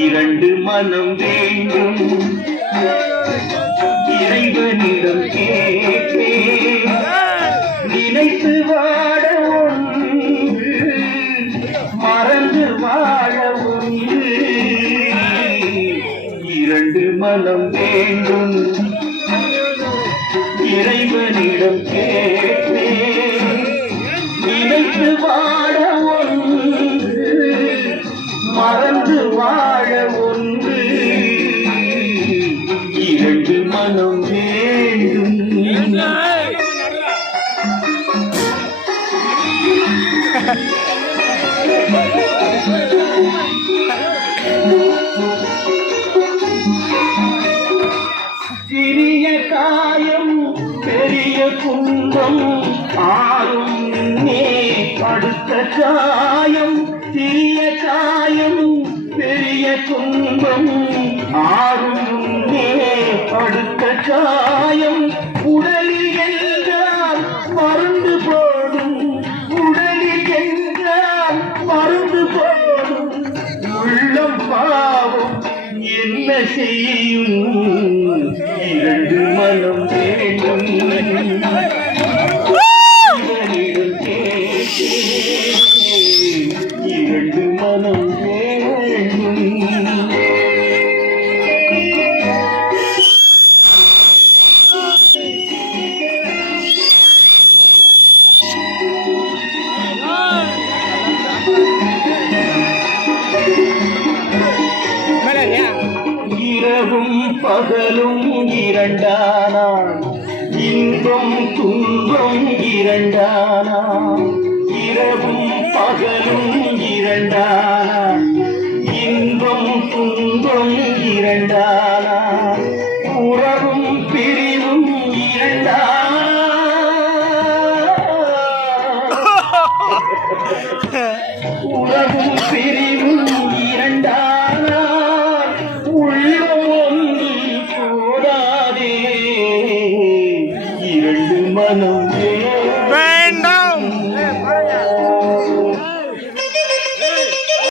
இரண்டு மனம் வேண்டும் இறைவனிடம் கேட்பே நினைத்து வாழ ஒன்று மறந்து வாழ ஒன்று இரண்டு மனம் வேண்டும் இறைவனிடம் கேட்பே நினைத்து வாழ ஒன்று மறந்து வாழ ஒன்று இரண்டு மனம் வேண்டும் சிறிய காயம் பெரிய துன்பம் ஆறும் அடுத்த காயம் சிறிய காயம் பெரிய துன்பம் ஆறும் அடுத்த காயம் உடலில் என்றால் மருந்து போடும் உடலில் என்றால் மருந்து போடும் உள்ளம் பாவம் என்ன செய்யும் இரண்டு மனம் வேண்டும் இரண்டு மனம் வேண்டும் இரவும் பகலும் இரண்டானான் இன்பம் துன்பம் இரண்டானான் இரவும் பகலும் இரண்டானான் இன்பம் துன்பம் இரண்டானான் உறவும் பிரிவும் இரண்டானான் உறவும் பிரிவும் இரண்டானான் உள்ளம் ஒன்று போதாதே இரண்டு மனம்